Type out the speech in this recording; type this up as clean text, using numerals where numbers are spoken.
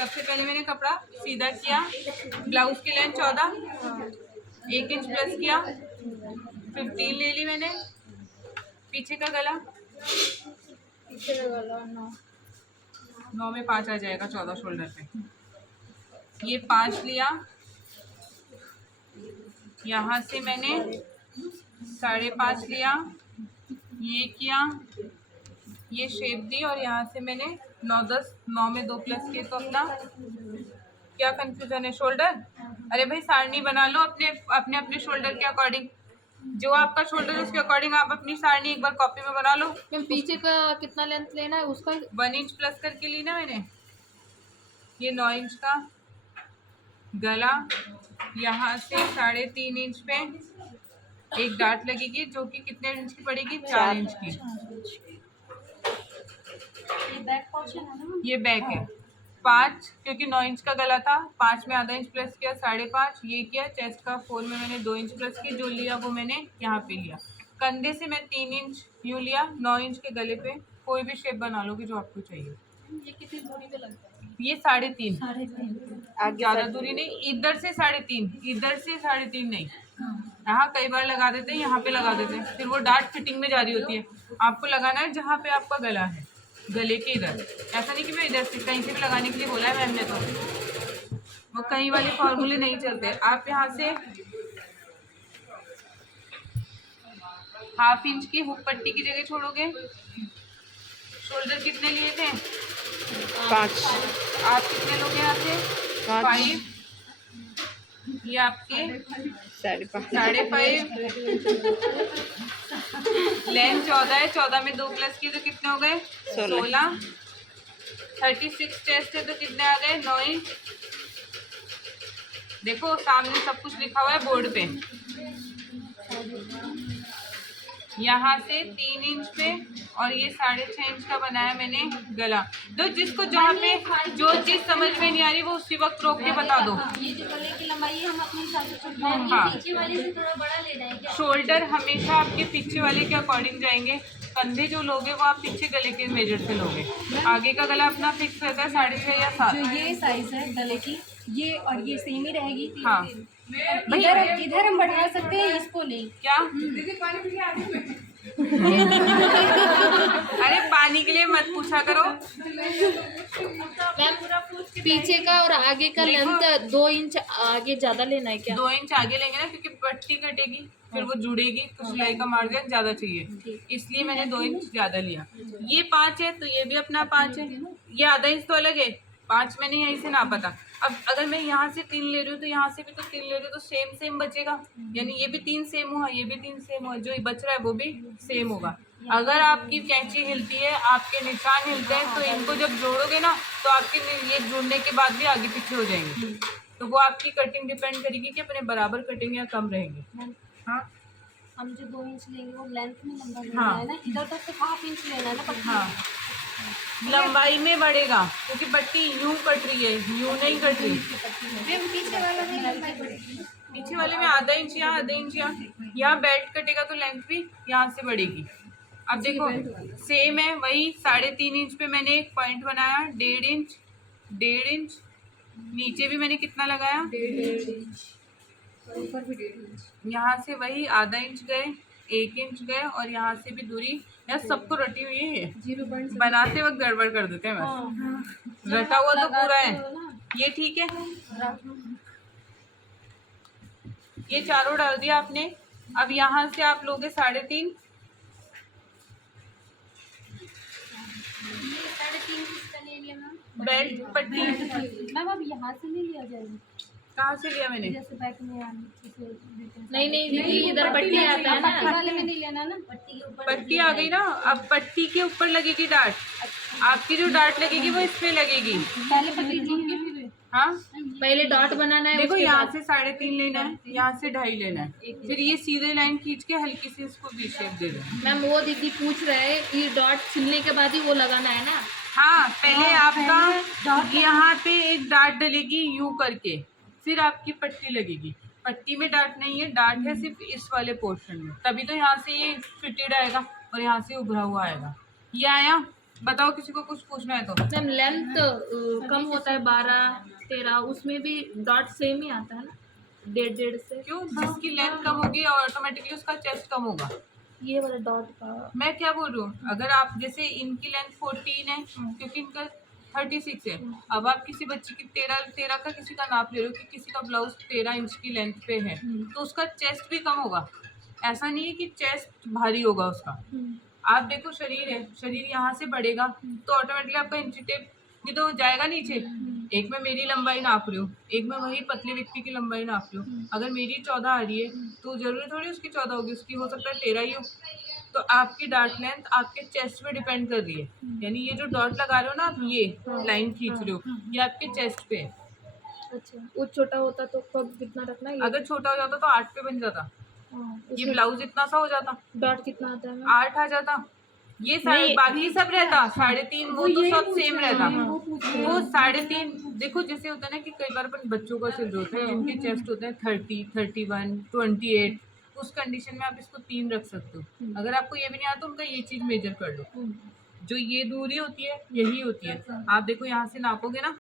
सबसे पहले मैंने कपड़ा सीधा किया, ब्लाउज की लेंथ 14, 1 इंच प्लस किया, 15 ले ली मैंने। पीछे का गला 9 में 5 आ जाएगा 14 शोल्डर पे। ये 5 लिया, यहाँ से मैंने 5.5 लिया, ये किया, ये शेप दी और यहाँ से मैंने 9 10 9 में 2 प्लस किए। तो अपना क्या कंफ्यूजन है? शोल्डर। अरे भाई सारनी बना लो अपने अपने अपने शोल्डर के अकॉर्डिंग, जो आपका शोल्डर है उसके अकॉर्डिंग आप अपनी सारनी एक बार कॉपी में बना लो। पीछे का कितना लेंथ लेना है उसका? 1 इंच प्लस करके ली ना मैंने। ये 9 इंच का गला, यहाँ से 3.5 इंच पे एक डाट लगेगी जो कि कितने इंच की पड़ेगी? 4 इंच की। ये बैक है। 5 क्योंकि 9 इंच का गला था, 5 में आधा इंच प्लस किया, 5.5 ये किया। चेस्ट का 4 में मैंने 2 इंच प्लस किया, जो लिया वो मैंने यहाँ पे लिया। कंधे से मैं 3 इंच यूँ लिया, 9 इंच के गले पे कोई भी शेप बना लोगे जो आपको चाहिए। ये कितनी दूरी पे लगता है? ये 3.5, ज़्यादा दूरी नहीं। इधर से 3.5, इधर से 3.5 नहीं। यहाँ कई बार लगा देते हैं, यहाँ पे लगा देते हैं, फिर वो डार्ट फिटिंग में जा रही होती है। आपको लगाना है जहाँ पे आपका गला है, गले के इधर। ऐसा नहीं कि मैं इधर से कहीं से भी लगाने के लिए बोला है मैम ने, तो वो कहीं वाले फॉर्मूले नहीं चलते। आप यहाँ से 1/2 इंच की हुक पट्टी की जगह छोड़ोगे। शोल्डर कितने लिए थे? 5। आप कितने लोग यहाँ से? 5। ये आपके 5.5। लेंथ 14 है, 14 में 2 प्लस किए तो कितने हो गए? 16। 36 चेस्ट है तो कितने आ गए? 9 इंच। देखो सामने सब कुछ लिखा हुआ है बोर्ड पे। यहाँ से 3 इंच पे और ये 6.5 इंच का बनाया मैंने गला। तो जिसको जहाँ पे जो चीज समझ में नहीं आ रही वो उसी वक्त रोक के बता दो। ये जो गले की लंबाई है हम अपने हिसाब से छोटा है, हाँ। पीछे वाले से थोड़ा बड़ा लेना है क्या? शोल्डर हमेशा आपके पीछे वाले के अकॉर्डिंग जाएंगे। कंधे जो लोगे वो आप पीछे गले के मेजर से लोगे। आगे का गला अपना फिक्स रहता है 6.5 या 7। जो ये साइज है गले की, ये और ये सेम ही रहेगी। हाँ इधर हम बढ़ा सकते हैं, इसको नहीं क्या? अरे पानी के लिए मत पूछा करो। मैम पीछे का और आगे का लेंथ 2 इंच आगे ज्यादा लेना है क्या? 2 इंच आगे लेंगे ना, क्योंकि पट्टी कटेगी फिर वो जुड़ेगी तो सिलाई का मार्जिन ज्यादा चाहिए, इसलिए मैंने 2 इंच ज्यादा लिया। ये 5 है तो ये भी अपना 5 है। ये आधा इंच तो अलग है, 5 मैंने यहीं से नापा था। अब अगर मैं यहाँ से 3 ले रही हूँ तो यहाँ से भी तो 3 ले रही हूँ, तो सेम बचेगा। यानी ये भी 3 सेम हुआ, ये भी 3 सेम हुआ, जो बच रहा है वो भी सेम होगा। अगर आपकी कैंची हिलती है, आपके निशान हिलते हैं, तो इनको जब जोड़ोगे ना तो आपके ये जुड़ने के बाद भी आगे पीछे हो जाएंगे। तो वो आपकी कटिंग डिपेंड करेगी कि अपने बराबर कटिंग या कम रहेंगे। हाँ हम जो 2 इंच लेंगे वो लेंथ में लंबा लेना हाँ है ना, इधर तक तो 1/2 इंच लेना है ना पट्टी। हाँ लंबाई में बढ़ेगा क्योंकि पट्टी यूं कट रही है, यूं नहीं कट रही। पीछे वाले में आधा इंच यहाँ, आधा इंच यहाँ बेल्ट कटेगा तो लेंथ भी यहाँ से बढ़ेगी। अब देखो सेम है वही 3.5 इंच पे मैंने एक पॉइंट बनाया, 1.5 इंच। नीचे भी मैंने कितना लगाया? 1.5 इंच। ऊपर भी 1.5 इंच। यहाँ से वही आधा इंच गए, 1 इंच गए और यहाँ से भी दूरी। यार सबको रटी हुई है, 0.7 बनाते वक्त गड़बड़ कर देते हैं बस। रटा हुआ तो पूरा है, ये ठीक है। ये चारों डाल दिया आपने। अब यहाँ से आप लोगे 3.5। बेल्ट पट्टी मैम अब यहाँ से नहीं लिया जाएगा? कहाँ से लिया मैंने? जैसे बैक में नहीं इधर पट्टी आता है ना, वाले में नहीं लेना ना, पट्टी के ऊपर पट्टी आ गई ना। अब पट्टी के ऊपर लगेगी डार्ट, आपकी जो डार्ट लगेगी वो इसमें लगेगी। पहले पट्टी जोड़ेंगे फिर। हाँ पहले डॉट बनाना है। देखो यहाँ से 3.5 लेना है, यहाँ से 2.5 लेना है, फिर ये सीधे लाइन खींच के हल्की सी इसको वी शेप दे दो। मैम वो दीदी पूछ रहे हैं ये डॉट सिलने के बाद ही वो लगाना है ना? हाँ पहले आपका यहाँ पे एक डार्ट डलेगी यूं करके, फिर आपकी पट्टी लगेगी। पट्टी में डार्ट नहीं है, डार्ट है सिर्फ इस वाले पोर्शन में, तभी तो यहाँ से ये फिटेड आएगा और यहाँ से उभरा हुआ आएगा। ये आया, बताओ किसी को कुछ पूछना है तो। मैम लेंथ कम होता है 12-13, उसमें भी डॉट सेम ही आता है ना, 1.5 से। क्यों? जिसकी लेंथ कम होगी ऑटोमेटिकली उसका चेस्ट कम होगा। ये वाला डॉट का मैं क्या बोल रही हूँ, अगर आप जैसे इनकी लेंथ 14 है क्योंकि इनका 36 है, अब आप किसी बच्ची की 13 का किसी का नाप ले रहे हो कि किसी का ब्लाउज 13 इंच की लेंथ पे है, तो उसका चेस्ट भी कम होगा। ऐसा नहीं है कि चेस्ट भारी होगा उसका। आप देखो शरीर है, शरीर यहाँ से बढ़ेगा तो ऑटोमेटिकली आपका इंची टेप भी तो जाएगा नीचे। एक में मेरी लंबाई नाप रही हूँ, एक में वही पतले व्यक्ति की लंबाई नाप रही हूँ। अगर मेरी 14 आ रही है तो जरूरी थोड़ी उसकी 14 होगी, उसकी हो सकता है 13 ही हो। तो आपकी डार्ट लेंथ आपके चेस्ट पे डिपेंड कर रही है। यानी ये जो डॉट लगा रहे हो ना आप, ये लाइन खींच रहे हो, ये आपके चेस्ट पे है। अच्छा, वो छोटा होता तो कब कितना रखना है? अगर छोटा हो जाता तो 8 पे बन जाता, ये ये ब्लाउज इतना सा हो जाता, डॉट कितना आता है मैम? 8 आ जाता। ये बाकी सब रहता 3.5, वो तो सब सेम रहता। वो 3.5 देखो जैसे होता है ना कि कई बार अपन बच्चों का सिल होता है जिनके चेस्ट होते हैं 30, 31, 28, उस कंडीशन में आप इसको 3 रख सकते हो। अगर आपको ये भी नहीं आता उनका ये चीज मेजर कर लो, जो ये दूरी होती है यही होती है। आप देखो यहाँ से नापोगे ना